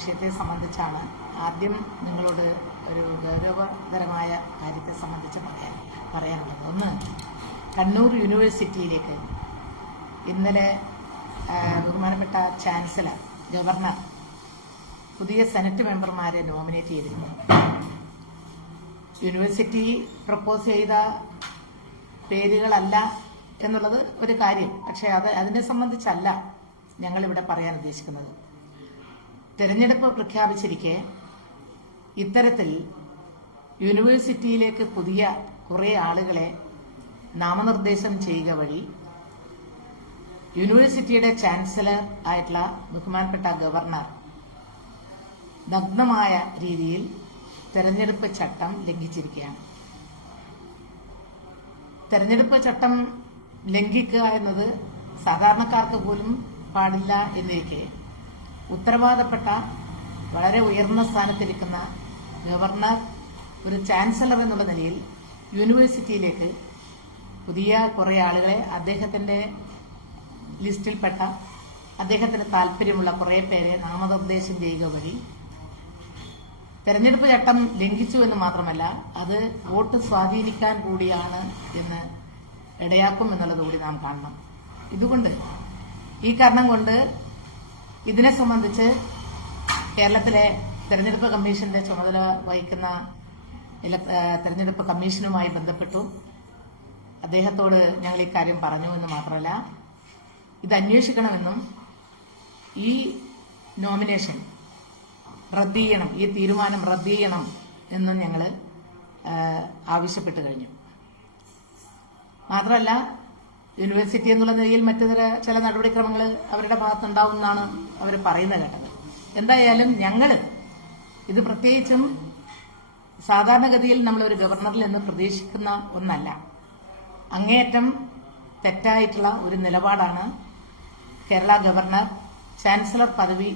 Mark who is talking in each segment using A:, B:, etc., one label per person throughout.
A: വിഷയത്തെ സംബന്ധിച്ചാണ് ആദ്യം നിങ്ങളോട് ഒരു ഗൗരവതരമായ കാര്യത്തെ സംബന്ധിച്ച് പറയാൻ പറയാനുള്ളത്. ഒന്ന് കണ്ണൂർ യൂണിവേഴ്സിറ്റിയിലേക്ക് ഇന്നലെ ബഹുമാനപ്പെട്ട ചാൻസലർ ഗവർണർ പുതിയ സെനറ്റ് മെമ്പർമാരെ നോമിനേറ്റ് ചെയ്തിരുന്നു. യൂണിവേഴ്സിറ്റി പ്രപ്പോസ് ചെയ്ത പേരുകളല്ല എന്നുള്ളത് ഒരു കാര്യം. പക്ഷെ അത് അതിനെ സംബന്ധിച്ചല്ല ഞങ്ങളിവിടെ പറയാൻ ഉദ്ദേശിക്കുന്നത്. തെരഞ്ഞെടുപ്പ് പ്രഖ്യാപിച്ചിരിക്കെ ഇത്തരത്തിൽ യൂണിവേഴ്സിറ്റിയിലേക്ക് പുതിയ കുറെ ആളുകളെ നാമനിർദ്ദേശം ചെയ്യുക വഴി യൂണിവേഴ്സിറ്റിയുടെ ചാൻസലർ ആയിട്ടുള്ള ബഹുമാനപ്പെട്ട ഗവർണർ നഗ്നമായ രീതിയിൽ തെരഞ്ഞെടുപ്പ് ചട്ടം ലംഘിച്ചിരിക്കുകയാണ്. തെരഞ്ഞെടുപ്പ് ചട്ടം ലംഘിക്കുക എന്നത് സാധാരണക്കാർക്ക് പോലും പാടില്ല എന്നിരിക്കെ ഉത്തരവാദപ്പെട്ട വളരെ ഉയർന്ന സ്ഥാനത്തിരിക്കുന്ന ഗവർണർ ഒരു ചാൻസലർ എന്നുള്ള നിലയിൽ യൂണിവേഴ്സിറ്റിയിലേക്ക് പുതിയ കുറേ ആളുകളെ അദ്ദേഹത്തിന്റെ ലിസ്റ്റിൽപ്പെട്ട അദ്ദേഹത്തിന് താല്പര്യമുള്ള കുറേ പേരെ നാമനിർദ്ദേശം ചെയ്യുക വഴി തെരഞ്ഞെടുപ്പ് ചട്ടം ലംഘിച്ചു എന്ന് മാത്രമല്ല അത് വോട്ട് സ്വാധീനിക്കാൻ കൂടിയാണ് എന്ന് ഇടയാക്കും എന്നുള്ളത് കൂടി നാം കാണണം. ഇതുകൊണ്ട് ഈ കാരണം കൊണ്ട് ഇതിനെ സംബന്ധിച്ച് കേരളത്തിലെ തെരഞ്ഞെടുപ്പ് കമ്മീഷന്റെ ചുമതല വഹിക്കുന്ന തെരഞ്ഞെടുപ്പ് കമ്മീഷനുമായി ബന്ധപ്പെട്ടു. അദ്ദേഹത്തോട് ഞങ്ങൾ ഇക്കാര്യം കാര്യം പറഞ്ഞു എന്ന് മാത്രമല്ല ഇത് അന്വേഷിക്കണമെന്നും ഈ നോമിനേഷൻ റദ്ദ് ചെയ്യണം ഈ തീരുമാനം റദ്ദ് ചെയ്യണം എന്നും ഞങ്ങൾ ആവശ്യപ്പെട്ടു കഴിഞ്ഞു. മാത്രമല്ല യൂണിവേഴ്സിറ്റി എന്നുള്ള നിലയിൽ മറ്റു ചില ചില നടപടിക്രമങ്ങൾ അവരുടെ ഭാഗത്തുണ്ടാവും എന്നാണ് അവർ പറയുന്നത് കേട്ടത്. എന്തായാലും ഞങ്ങൾ ഇത് പ്രത്യേകിച്ചും സാധാരണഗതിയിൽ നമ്മൾ ഒരു ഗവർണറിൽ നിന്ന് പ്രതീക്ഷിക്കുന്ന ഒന്നല്ല. അങ്ങേയറ്റം തെറ്റായിട്ടുള്ള ഒരു നിലപാടാണ് കേരള ഗവർണർ ചാൻസലർ പദവി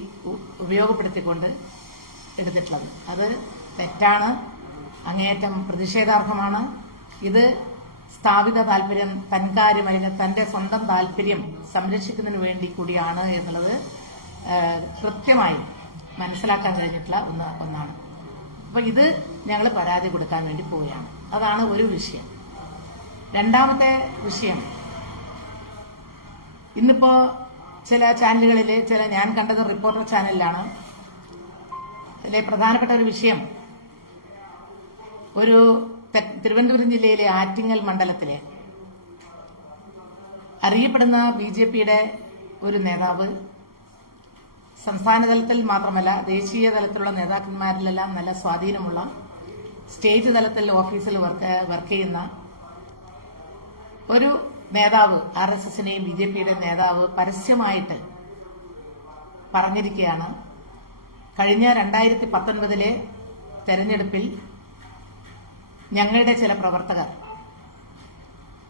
A: ഉപയോഗപ്പെടുത്തിക്കൊണ്ട് എടുത്തിട്ടുള്ളത്. അത് തെറ്റാണ് അങ്ങേയറ്റം പ്രതിഷേധാർഹമാണ്. ഇത് സ്ഥാപിത താല്പര്യം തൻകാര്യം അല്ലെങ്കിൽ തന്റെ സ്വന്തം താല്പര്യം സംരക്ഷിക്കുന്നതിന് വേണ്ടി കൂടിയാണ് എന്നുള്ളത് കൃത്യമായി മനസ്സിലാക്കാൻ കഴിഞ്ഞിട്ടുള്ള ഒന്ന് ഒന്നാണ്. അപ്പൊ ഇത് ഞങ്ങൾ പരാതി കൊടുക്കാൻ വേണ്ടി പോവുകയാണ്. അതാണ് ഒരു വിഷയം. രണ്ടാമത്തെ വിഷയം. ഇന്നിപ്പോ ചില ചാനലുകളിൽ ചില ഞാൻ കണ്ടത് റിപ്പോർട്ടർ ചാനലിലാണ്. അതിലെ പ്രധാനപ്പെട്ട ഒരു വിഷയം. ഒരു തിരുവനന്തപുരം ജില്ലയിലെ ആറ്റിങ്ങൽ മണ്ഡലത്തിലെ അറിയപ്പെടുന്ന ബി ജെ പിയുടെ ഒരു നേതാവ്. സംസ്ഥാന തലത്തിൽ മാത്രമല്ല ദേശീയ തലത്തിലുള്ള നേതാക്കന്മാരിലെല്ലാം നല്ല സ്വാധീനമുള്ള സ്റ്റേറ്റ് തലത്തിൽ ഓഫീസിൽ വർക്ക് വർക്ക് ചെയ്യുന്ന ഒരു നേതാവ് ആർ എസ് എസിനെയും ബി ജെ പിയുടെ നേതാവ് പരസ്യമായിട്ട് പറഞ്ഞിരിക്കുകയാണ്. കഴിഞ്ഞ രണ്ടായിരത്തി പത്തൊൻപതിലെ തെരഞ്ഞെടുപ്പിൽ ഞങ്ങളുടെ ചില പ്രവർത്തകർ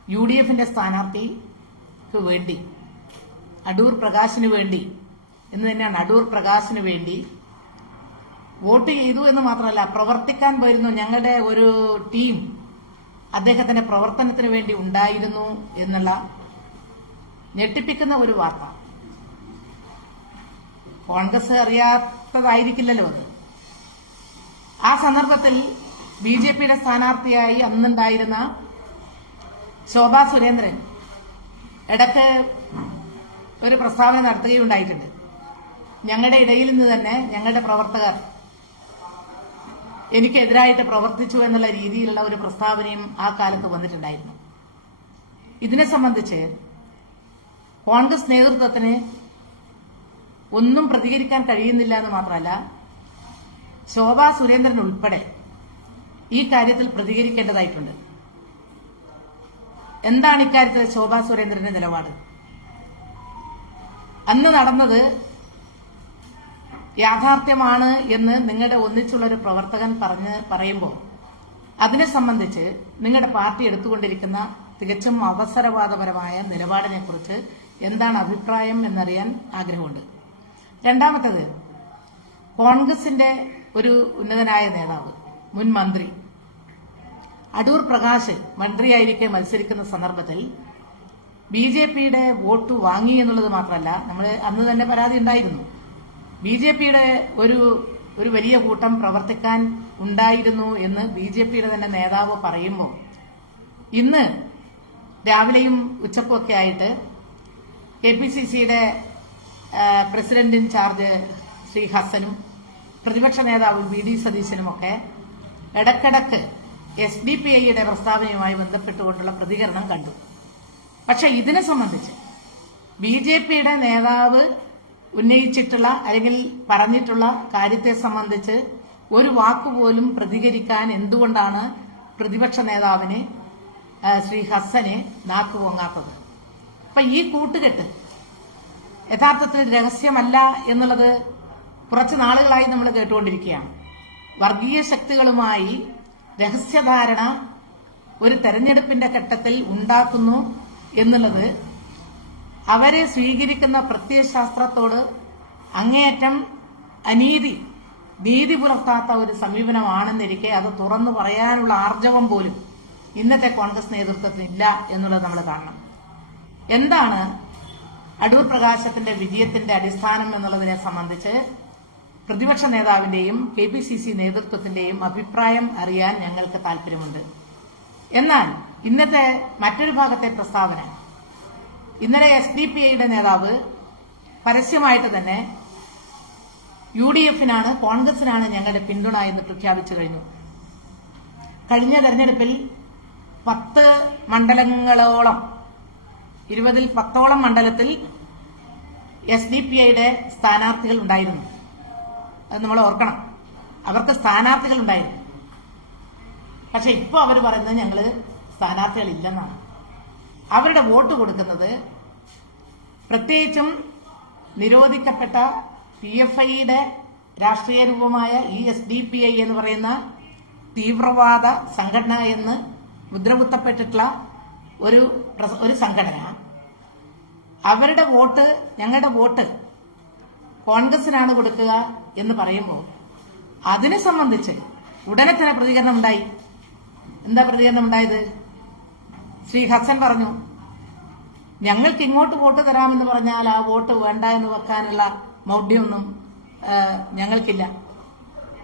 A: യു ഡി എഫിന്റെ സ്ഥാനാർത്ഥിക്ക് വേണ്ടി അടൂർ പ്രകാശിന് വേണ്ടി എന്ന് തന്നെയാണ് അടൂർ പ്രകാശിന് വേണ്ടി വോട്ട് ചെയ്തു എന്ന് മാത്രമല്ല പ്രവർത്തിക്കാൻ വരുന്നു ഞങ്ങളുടെ ഒരു ടീം അദ്ദേഹത്തിന്റെ പ്രവർത്തനത്തിന് വേണ്ടി ഉണ്ടായിരുന്നു എന്നുള്ള ഞെട്ടിപ്പിക്കുന്ന ഒരു വാർത്ത. കോൺഗ്രസ് അറിയാത്തതായിരിക്കില്ലല്ലോ അത്. ആ സന്ദർഭത്തിൽ ബി ജെ പിയുടെ സ്ഥാനാർത്ഥിയായി അന്നുണ്ടായിരുന്ന ശോഭാ സുരേന്ദ്രൻ ഇടയ്ക്ക് ഒരു പ്രസ്താവന നടത്തുകയുണ്ടായിട്ടുണ്ട്. ഞങ്ങളുടെ ഇടയിൽ നിന്ന് തന്നെ ഞങ്ങളുടെ പ്രവർത്തകർ എനിക്കെതിരായിട്ട് പ്രവർത്തിച്ചു എന്നുള്ള രീതിയിലുള്ള ഒരു പ്രസ്താവനയും ആ കാലത്ത് വന്നിട്ടുണ്ടായിരുന്നു. ഇതിനെ സംബന്ധിച്ച് കോൺഗ്രസ് നേതൃത്വത്തിന് ഒന്നും പ്രതികരിക്കാൻ കഴിയുന്നില്ല എന്ന് മാത്രമല്ല ശോഭാ സുരേന്ദ്രൻ ഉൾപ്പെടെ ഈ കാര്യത്തിൽ പ്രതികരിക്കേണ്ടതായിട്ടുണ്ട്. എന്താണ് ഇക്കാര്യത്തിൽ ശോഭാ സുരേന്ദ്രന്റെ നിലപാട്? അന്ന് നടന്നത് യാഥാർത്ഥ്യമാണ് എന്ന് നിങ്ങളുടെ ഒന്നിച്ചുള്ള ഒരു പ്രവർത്തകൻ പറഞ്ഞ് പറയുമ്പോൾ അതിനെ സംബന്ധിച്ച് നിങ്ങളുടെ പാർട്ടി എടുത്തുകൊണ്ടിരിക്കുന്ന തികച്ചും അവസരവാദപരമായ നിലപാടിനെ കുറിച്ച് എന്താണ് അഭിപ്രായം എന്നറിയാൻ ആഗ്രഹമുണ്ട്. രണ്ടാമത്തത് കോൺഗ്രസിന്റെ ഒരു ഉന്നതനായ നേതാവ്. മുൻ മന്ത്രി അടൂർ പ്രകാശ് മന്ത്രിയായിരിക്കെ മത്സരിക്കുന്ന സന്ദർഭത്തിൽ ബി ജെ പിയുടെ വോട്ട് വാങ്ങി എന്നുള്ളത് മാത്രമല്ല നമ്മൾ അന്ന് തന്നെ പരാതി ഉണ്ടായിരുന്നു. ബി ജെ പിയുടെ ഒരു ഒരു വലിയ കൂട്ടം പ്രവർത്തിക്കാൻ ഉണ്ടായിരുന്നു എന്ന് ബി ജെ പിയുടെ തന്നെ നേതാവ് പറയുമ്പോൾ ഇന്ന് രാവിലെയും ഉച്ചക്കുമൊക്കെ ആയിട്ട് കെ പി സി സിയുടെ പ്രസിഡന്റ് ഇൻചാർജ് ശ്രീ ഹസനും പ്രതിപക്ഷ നേതാവ് വി ഡി സതീശനുമൊക്കെ ഇടക്കിടക്ക് എസ് ഡി പി ഐയുടെ പ്രസ്താവനയുമായി ബന്ധപ്പെട്ടുകൊണ്ടുള്ള പ്രതികരണം കണ്ടു. പക്ഷെ ഇതിനെ സംബന്ധിച്ച് ബി ജെ പിയുടെ നേതാവ് ഉന്നയിച്ചിട്ടുള്ള അല്ലെങ്കിൽ പറഞ്ഞിട്ടുള്ള കാര്യത്തെ സംബന്ധിച്ച് ഒരു വാക്കുപോലും പ്രതികരിക്കാൻ എന്തുകൊണ്ടാണ് പ്രതിപക്ഷ നേതാവിനെ ശ്രീ ഹസ്സനെ നാക്ക് പൊങ്ങാത്തത്? അപ്പൊ ഈ കൂട്ടുകെട്ട് യഥാർത്ഥത്തിൽ രഹസ്യമല്ല എന്നുള്ളത് കുറച്ച് നാളുകളായി നമ്മൾ കേട്ടുകൊണ്ടിരിക്കുകയാണ്. വർഗീയ ശക്തികളുമായി രഹസ്യധാരണ ഒരു തെരഞ്ഞെടുപ്പിന്റെ ഘട്ടത്തിൽ ഉണ്ടാക്കുന്നു എന്നുള്ളത് അവരെ സ്വീകരിക്കുന്ന പ്രത്യയശാസ്ത്രത്തോട് അങ്ങേയറ്റം അനീതി നീതി പുലർത്താത്ത ഒരു സമീപനമാണെന്നിരിക്കെ അത് തുറന്നു പറയാനുള്ള ആർജവം പോലും ഇന്നത്തെ കോൺഗ്രസ് നേതൃത്വത്തിൽ ഇല്ല എന്നുള്ളത് നമ്മൾ കാണണം. എന്താണ് അടൂർ പ്രകാശത്തിന്റെ വിജയത്തിന്റെ അടിസ്ഥാനം എന്നുള്ളതിനെ സംബന്ധിച്ച് പ്രതിപക്ഷ നേതാവിന്റെയും കെ പി സി സി നേതൃത്വത്തിന്റെയും അഭിപ്രായം അറിയാൻ ഞങ്ങൾക്ക് താല്പര്യമുണ്ട് എന്നാൽ ഇന്നത്തെ മറ്റൊരു ഭാഗത്തെ പ്രസ്താവന. ഇന്നലെ എസ് ഡി പി ഐയുടെ നേതാവ് പരസ്യമായിട്ട് തന്നെ യു ഡി എഫിനാണ് കോൺഗ്രസിനാണ് ഞങ്ങളുടെ പിന്തുണ എന്ന് പ്രഖ്യാപിച്ചു കഴിഞ്ഞു. കഴിഞ്ഞ തെരഞ്ഞെടുപ്പിൽ പത്ത് മണ്ഡലങ്ങളോളം ഇരുപതിൽ പത്തോളം മണ്ഡലത്തിൽ എസ് ഡി പി ഐയുടെ സ്ഥാനാർത്ഥികൾ ഉണ്ടായിരുന്നു. അത് നമ്മൾ ഓർക്കണം. അവർക്ക് സ്ഥാനാർത്ഥികൾ ഉണ്ടായിരുന്നു. പക്ഷെ ഇപ്പൊ അവർ പറയുന്നത് ഞങ്ങൾ സ്ഥാനാർത്ഥികൾ ഇല്ലെന്നാണ്. അവരുടെ വോട്ട് കൊടുക്കുന്നത് പ്രത്യേകിച്ചും നിരോധിക്കപ്പെട്ട പി എഫ് ഐയുടെ രാഷ്ട്രീയ രൂപമായ ഇ എസ് ഡി പി ഐ എന്ന് പറയുന്ന തീവ്രവാദ സംഘടന എന്ന് മുദ്രകുത്തപ്പെട്ടിട്ടുള്ള ഒരു ഒരു സംഘടന. അവരുടെ വോട്ട് ഞങ്ങളുടെ വോട്ട് കോൺഗ്രസിനാണ് കൊടുക്കുക എന്ന് പറയുമ്പോൾ അതിനെ സംബന്ധിച്ച് ഉടനെ തന്നെ പ്രതികരണം ഉണ്ടായി. എന്താ പ്രതികരണം ഉണ്ടായത്? ശ്രീ ഹസൻ പറഞ്ഞു ഞങ്ങൾക്ക് ഇങ്ങോട്ട് വോട്ട് തരാമെന്ന് പറഞ്ഞാൽ ആ വോട്ട് വേണ്ട എന്ന് വെക്കാനുള്ള മൗഢ്യമൊന്നും ഞങ്ങൾക്കില്ല.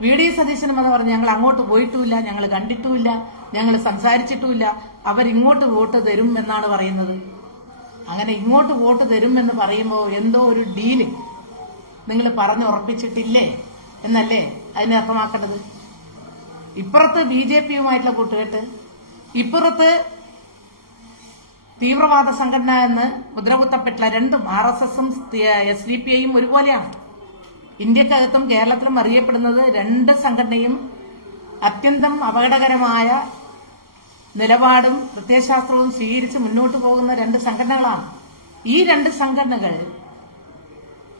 A: വി. ഡി. സതീശനും അത് പറഞ്ഞു ഞങ്ങൾ അങ്ങോട്ട് പോയിട്ടുമില്ല ഞങ്ങൾ കണ്ടിട്ടുമില്ല ഞങ്ങൾ സംസാരിച്ചിട്ടുമില്ല. അവരിങ്ങോട്ട് വോട്ട് തരും എന്നാണ് പറയുന്നത്. അങ്ങനെ ഇങ്ങോട്ട് വോട്ട് തരും എന്ന് പറയുമ്പോൾ എന്തോ ഒരു ഡീൽ. നിങ്ങൾ പറഞ്ഞു ഉറപ്പിച്ചിട്ടില്ലേ എന്നല്ലേ അതിനെ അർത്ഥമാക്കേണ്ടത്? ഇപ്പുറത്ത് ബി ജെ പിയുമായിട്ടുള്ള കൂട്ടുകെട്ട് ഇപ്പുറത്ത് തീവ്രവാദ സംഘടന എന്ന് മുദ്രകുത്തപ്പെട്ടുള്ള രണ്ടും ആർ എസ് എസും എസ് ഡി പി ഐയും ഒരുപോലെയാണ്. ഇന്ത്യക്കകത്തും കേരളത്തിലും അറിയപ്പെടുന്നത് രണ്ട് സംഘടനയും അത്യന്തം അപകടകരമായ നിലപാടും പ്രത്യയശാസ്ത്രവും സ്വീകരിച്ച് മുന്നോട്ട് പോകുന്ന രണ്ട് സംഘടനകളാണ്. ഈ രണ്ട് സംഘടനകൾ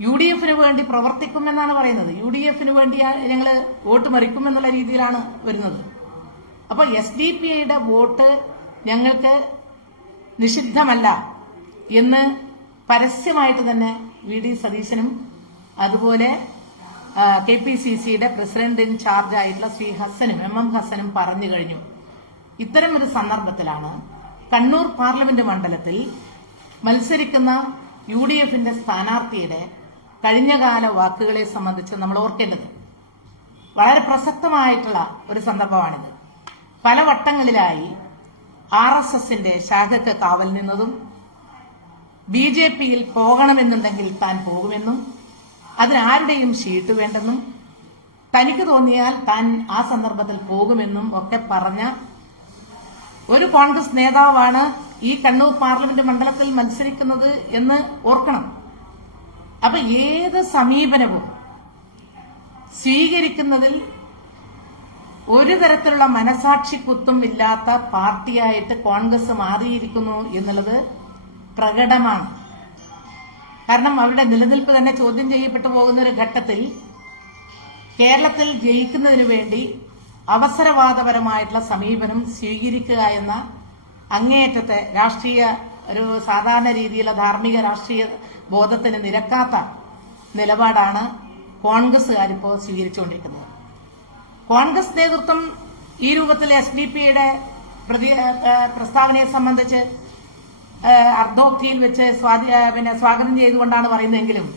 A: യു ഡി എഫിന് വേണ്ടി പ്രവർത്തിക്കുമെന്നാണ് പറയുന്നത്. യു ഡി എഫിന് വേണ്ടി ഞങ്ങൾ വോട്ട് മറിക്കുമെന്നുള്ള രീതിയിലാണ് വരുന്നത്. അപ്പോൾ എസ് ഡി പി ഐയുടെ വോട്ട് ഞങ്ങൾക്ക് നിഷിദ്ധമല്ല എന്ന് പരസ്യമായിട്ട് തന്നെ വി ഡി സതീശനും അതുപോലെ കെ പി സി സിയുടെ പ്രസിഡന്റ് ഇൻ ചാർജ് ആയിട്ടുള്ള ശ്രീ ഹസനും എം എം ഹസനും പറഞ്ഞു കഴിഞ്ഞു. ഇത്തരം ഒരു സന്ദർഭത്തിലാണ് കണ്ണൂർ പാർലമെന്റ് മണ്ഡലത്തിൽ മത്സരിക്കുന്ന യു ഡി എഫിന്റെ സ്ഥാനാർത്ഥിയുടെ കഴിഞ്ഞകാല വാക്കുകളെ സംബന്ധിച്ച് നമ്മൾ ഓർക്കേണ്ടത് വളരെ പ്രസക്തമായിട്ടുള്ള ഒരു സന്ദർഭമാണിത്. പല വട്ടങ്ങളിലായി ആർ എസ് എസിന്റെ ശാഖക്ക് കാവൽ നിന്നതും ബി ജെ പിയിൽ പോകണമെന്നുണ്ടെങ്കിൽ താൻ പോകുമെന്നും അതിനാരുടെയും ഷീട്ട് വേണ്ടെന്നും തനിക്ക് തോന്നിയാൽ താൻ ആ സന്ദർഭത്തിൽ പോകുമെന്നും ഒക്കെ പറഞ്ഞ ഒരു കോൺഗ്രസ് നേതാവാണ് ഈ കണ്ണൂർ പാർലമെന്റ് മണ്ഡലത്തിൽ മത്സരിക്കുന്നത് എന്ന് ഓർക്കണം. അപ്പൊ ഏത് സമീപനവും സ്വീകരിക്കുന്നതിൽ ഒരു തരത്തിലുള്ള മനസാക്ഷി കുത്തും ഇല്ലാത്ത പാർട്ടിയായിട്ട് കോൺഗ്രസ് മാറിയിരിക്കുന്നു എന്നുള്ളത് പ്രകടമാണ്. കാരണം അവരുടെ നിലനിൽപ്പ് തന്നെ ചോദ്യം ചെയ്യപ്പെട്ടു പോകുന്ന ഒരു ഘട്ടത്തിൽ കേരളത്തിൽ ജയിക്കുന്നതിനു വേണ്ടി അവസരവാദപരമായിട്ടുള്ള സമീപനം സ്വീകരിക്കുക എന്ന അങ്ങേയറ്റത്തെ രാഷ്ട്രീയ ഒരു സാധാരണ രീതിയിലുള്ള ധാർമ്മിക രാഷ്ട്രീയ ബോധത്തിന് നിരക്കാത്ത നിലപാടാണ് കോൺഗ്രസ്സുകാരിപ്പോൾ സ്വീകരിച്ചുകൊണ്ടിരിക്കുന്നത്. കോൺഗ്രസ് നേതൃത്വം ഈ രൂപത്തിൽ എസ് ഡി പിയുടെ പ്രസ്താവനയെ സംബന്ധിച്ച് അർദ്ധോക്തിയിൽ വെച്ച് സ്വാധി പിന്നെ സ്വാഗതം ചെയ്തുകൊണ്ടാണ് പറയുന്നതെങ്കിലും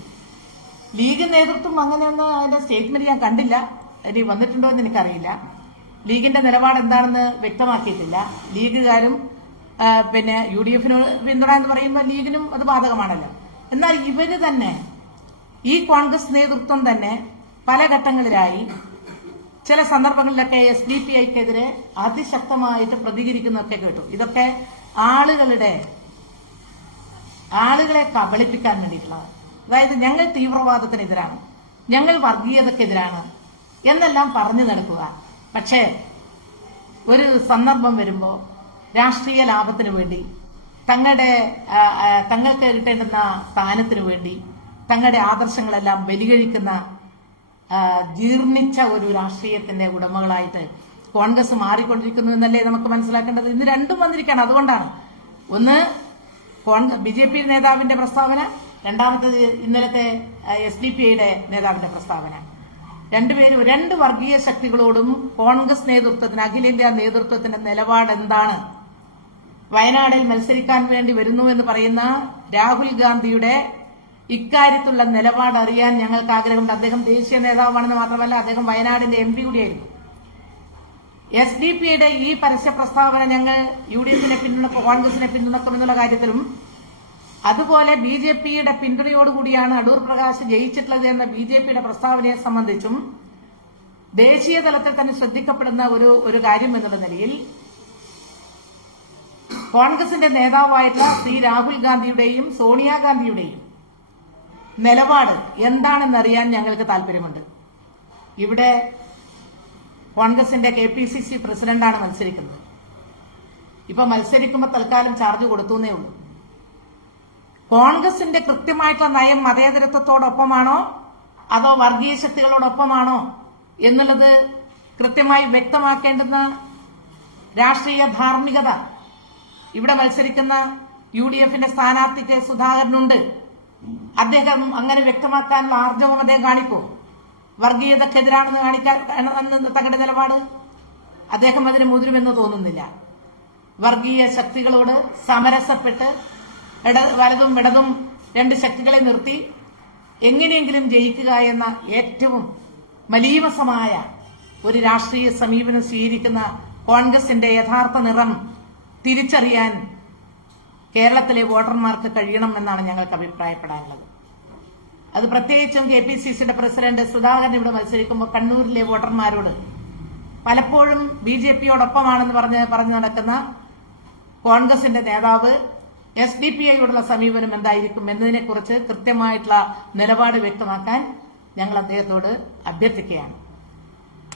A: ലീഗ് നേതൃത്വം അങ്ങനെയൊന്നും അതിന്റെ സ്റ്റേറ്റ്മെന്റ് ഞാൻ കണ്ടില്ല. ഇനി വന്നിട്ടുണ്ടോ എന്ന് എനിക്കറിയില്ല. ലീഗിന്റെ നിലപാട് എന്താണെന്ന് വ്യക്തമാക്കിയിട്ടില്ല. ലീഗുകാരും പിന്നെ യു ഡി എഫിന് പിന്തുണ എന്ന് പറയുമ്പോൾ ലീഗിനും അത് ബാധകമാണല്ലോ. എന്നാൽ ഇവർ തന്നെ ഈ കോൺഗ്രസ് നേതൃത്വം തന്നെ പല ഘട്ടങ്ങളിലായി ചില സന്ദർഭങ്ങളിലൊക്കെ എസ് ഡി പി ഐക്കെതിരെ അതിശക്തമായിട്ട് പ്രതികരിക്കുന്നതൊക്കെ കേട്ടു. ഇതൊക്കെ ആളുകളുടെ ആളുകളെ കബളിപ്പിക്കാൻ വേണ്ടിയിട്ടുള്ളത് അതായത് ഞങ്ങൾ തീവ്രവാദത്തിനെതിരാണ് ഞങ്ങൾ വർഗീയതക്കെതിരാണ് എന്നെല്ലാം പറഞ്ഞു നടക്കുക. പക്ഷേ ഒരു സന്ദർഭം വരുമ്പോൾ രാഷ്ട്രീയ ലാഭത്തിന് വേണ്ടി തങ്ങളുടെ തങ്ങൾക്ക് കിട്ടേണ്ടുന്ന സ്ഥാനത്തിനു വേണ്ടി തങ്ങളുടെ ആദർശങ്ങളെല്ലാം ബലികഴിക്കുന്ന ജീർണിച്ച ഒരു രാഷ്ട്രീയത്തിന്റെ ഉടമകളായിട്ട് കോൺഗ്രസ് മാറിക്കൊണ്ടിരിക്കുന്നു എന്നല്ലേ നമുക്ക് മനസ്സിലാക്കേണ്ടത്? ഇന്ന് രണ്ടും വന്നിരിക്കുകയാണ് അതുകൊണ്ടാണ്. ഒന്ന് കോൺഗ്രസ് ബി ജെ പി നേതാവിന്റെ പ്രസ്താവന. രണ്ടാമത്തത് ഇന്നലത്തെ എസ് ഡി പി ഐയുടെ നേതാവിന്റെ പ്രസ്താവന. രണ്ടുപേരും രണ്ട് വർഗീയ ശക്തികളോടും കോൺഗ്രസ് നേതൃത്വത്തിന് അഖിലേന്ത്യാ നേതൃത്വത്തിന്റെ നിലപാട് എന്താണ് വയനാടിൽ മത്സരിക്കാൻ വേണ്ടി വരുന്നു എന്ന് പറയുന്ന രാഹുൽ ഗാന്ധിയുടെ ഇക്കാര്യത്തിലുള്ള നിലപാട് അറിയാൻ ഞങ്ങൾക്ക് ആഗ്രഹമുണ്ട്. അദ്ദേഹം ദേശീയ നേതാവാണെന്ന് മാത്രമല്ല അദ്ദേഹം വയനാടിന്റെ എം പി കൂടിയായിരുന്നു എസ് ഡി പിയുടെ ഈ പരസ്യ പ്രസ്താവന ഞങ്ങൾ യു ഡി എഫിനെ പിന്തുണക്കും കോൺഗ്രസിനെ പിന്തുണക്കുമെന്നുള്ള കാര്യത്തിലും അതുപോലെ ബി ജെ പിയുടെ പിന്തുണയോടുകൂടിയാണ് അടൂർ പ്രകാശ് ജയിച്ചിട്ടുള്ളത് എന്ന ബി ജെ പിയുടെ പ്രസ്താവനയെ സംബന്ധിച്ചും ദേശീയ തലത്തിൽ തന്നെ ശ്രദ്ധിക്കപ്പെടുന്ന ഒരു ഒരു കാര്യം എന്നുള്ള നിലയിൽ കോൺഗ്രസിന്റെ നേതാവായിട്ടുള്ള ശ്രീ രാഹുൽ ഗാന്ധിയുടെയും സോണിയാഗാന്ധിയുടെയും നിലപാട് എന്താണെന്നറിയാൻ ഞങ്ങൾക്ക് താല്പര്യമുണ്ട്. ഇവിടെ കോൺഗ്രസിന്റെ കെ പി സി സി പ്രസിഡന്റാണ് മത്സരിക്കുന്നത്. ഇപ്പൊ മത്സരിക്കുമ്പോൾ തൽക്കാലം ചാർജ് കൊടുത്തുന്നേ ഉള്ളൂ. കോൺഗ്രസിന്റെ കൃത്യമായിട്ടുള്ള നയം മതേതരത്വത്തോടൊപ്പമാണോ? അതോ വർഗീയ ശക്തികളോടൊപ്പമാണോ? എന്നുള്ളത് കൃത്യമായി വ്യക്തമാക്കേണ്ടുന്ന രാഷ്ട്രീയ ധാർമ്മികത ഇവിടെ മത്സരിക്കുന്ന യു ഡി എഫിന്റെ സ്ഥാനാർത്ഥിക്ക് സുധാകരനുണ്ട്. അദ്ദേഹം അങ്ങനെ വ്യക്തമാക്കാനുള്ള ആർജവം അദ്ദേഹം കാണിക്കൂ. വർഗീയതക്കെതിരാണെന്ന് കാണിക്കാൻ തങ്ങളുടെ നിലപാട് അദ്ദേഹം അതിന് മുതിരുമെന്ന് തോന്നുന്നില്ല. വർഗീയ ശക്തികളോട് സമരസപ്പെട്ട് ഇട വലതും ഇടതും രണ്ട് ശക്തികളെ നിർത്തി എങ്ങനെയെങ്കിലും ജയിക്കുക എന്ന ഏറ്റവും മലീമസമായ ഒരു രാഷ്ട്രീയ സമീപനം സ്വീകരിക്കുന്ന കോൺഗ്രസിന്റെ യഥാർത്ഥ നിറം തിരിച്ചറിയാൻ കേരളത്തിലെ വോട്ടർമാർക്ക് കഴിയണമെന്നാണ് ഞങ്ങൾക്ക് അഭിപ്രായപ്പെടാനുള്ളത്. അത് പ്രത്യേകിച്ചും കെ പി സി സിയുടെ പ്രസിഡന്റ് സുധാകരൻ ഇവിടെ മത്സരിക്കുമ്പോൾ കണ്ണൂരിലെ വോട്ടർമാരോട് പലപ്പോഴും ബി ജെ പിയോടൊപ്പമാണെന്ന് പറഞ്ഞ് പറഞ്ഞു നടക്കുന്ന കോൺഗ്രസിന്റെ നേതാവ് എസ് ഡി പി ഐയോടുള്ള സമീപനം എന്തായിരിക്കും എന്നതിനെക്കുറിച്ച് കൃത്യമായിട്ടുള്ള നിലപാട് വ്യക്തമാക്കാൻ ഞങ്ങൾ അദ്ദേഹത്തോട് അഭ്യർത്ഥിക്കുകയാണ്.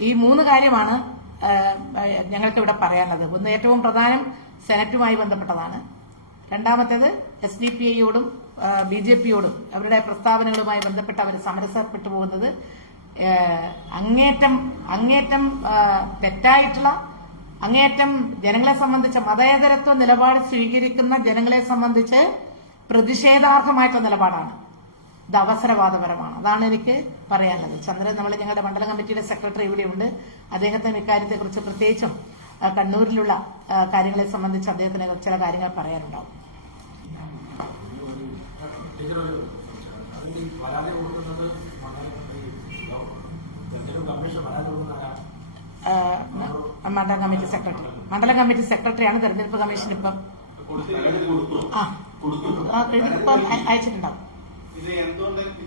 A: ഈ മൂന്ന് കാര്യമാണ് ഞങ്ങൾക്ക് ഇവിടെ പറയാനുള്ളത്. ഒന്ന് ഏറ്റവും പ്രധാനം സെനറ്റുമായി ബന്ധപ്പെട്ടതാണ്. രണ്ടാമത്തേത് എസ് ഡി പി ഐയോടും ബി ജെ പിയോടും അവരുടെ പ്രസ്താവനകളുമായി ബന്ധപ്പെട്ട് അവർ സമരസപ്പെട്ടു പോകുന്നത് അങ്ങേറ്റം അങ്ങേറ്റം തെറ്റായിട്ടുള്ള അങ്ങേറ്റം ജനങ്ങളെ സംബന്ധിച്ച് മതേതരത്വ നിലപാട് സ്വീകരിക്കുന്ന ജനങ്ങളെ സംബന്ധിച്ച് പ്രതിഷേധാർഹമായിട്ടുള്ള നിലപാടാണ്. ഇത് അവസരവാദപരമാണ് അതാണ് എനിക്ക് പറയാനുള്ളത്. ചന്ദ്രൻ നമ്മൾ ഞങ്ങളുടെ മണ്ഡലം കമ്മിറ്റിയുടെ സെക്രട്ടറി ഇവിടെയുണ്ട്. അദ്ദേഹത്തിന് ഇക്കാര്യത്തെക്കുറിച്ച് പ്രത്യേകിച്ചും കണ്ണൂരിലുള്ള കാര്യങ്ങളെ സംബന്ധിച്ച് അദ്ദേഹത്തിന് ചില കാര്യങ്ങൾ പറയാനുണ്ടാവും. മണ്ഡല കമ്മിറ്റി സെക്രട്ടറി. മണ്ഡലം കമ്മിറ്റി സെക്രട്ടറിയാണ് തെരഞ്ഞെടുപ്പ് കമ്മീഷൻ ഇപ്പം. ആ ഇപ്പം അയ- അയച്ചിട്ടുണ്ടാവും.
B: ഇത് എന്തുകൊണ്ട്